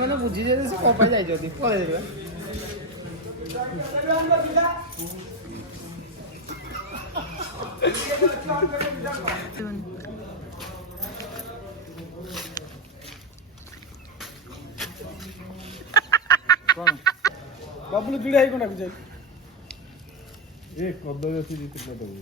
ମାନେ ବୁଝି ଯେ ସେ କଣ ପାଇଁ ଯାଇଛନ୍ତି ପଳେଇଦେବେ। କଣ ବାବୁଲ ଜୁଡି ଆଇ କୋଣ ଡାକୁଛି ଏ କଦଳୀ ଅଛି ଦି ତିନିଟା ଦବୁ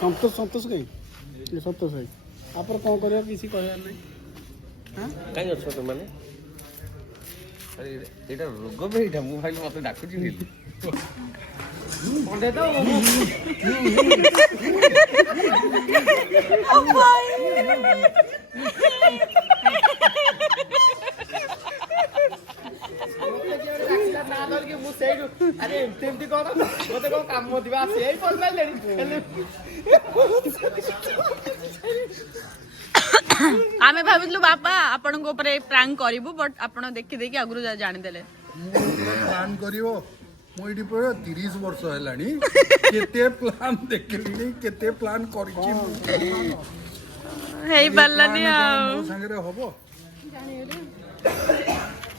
ସନ୍ତୋଷ ସନ୍ତୋଷ କାଇଁ ସନ୍ତୋଷ ଭାଇ ଆପଣ କଣ କରିବା କିଛି କହିବାର ନାହିଁ କାଇଁ ଅଛ ତମାନେ ଏଇଟା ରୋଗ ବି ଏଇଟା ମୁଁ ଭାଇଲି ମତେ ଡାକୁଛି ମୁଁ ସେଇଠୁ ଆରେ ଏମିତି ଏମିତି କଣ ମତେ କଣ କାମ ଥିବ ସେଇ ପଡ଼ିଲାଣି ଆମେ ଭାବିଥିଲୁ ବାପା ଆପଣଙ୍କ ଉପରେ ପ୍ରାଙ୍କ୍ କରିବୁ ବଟ୍ ଆପଣ ଦେଖି ଦେଖି ଆଗରୁ ଜାଣିଦେଲେ ପ୍ଲାନ୍ କରିବ ମୁଁ ଏଇଠି ପୁରା 30 ବର୍ଷ ହେଲାଣି କେତେ ପ୍ଲାନ୍ ଦେଖିଲିଣି କେତେ ପ୍ଲାନ୍ କରିଛି ହେଇପାରିଲାନି ଆଉ ମୋ ସାଙ୍ଗରେ ହବ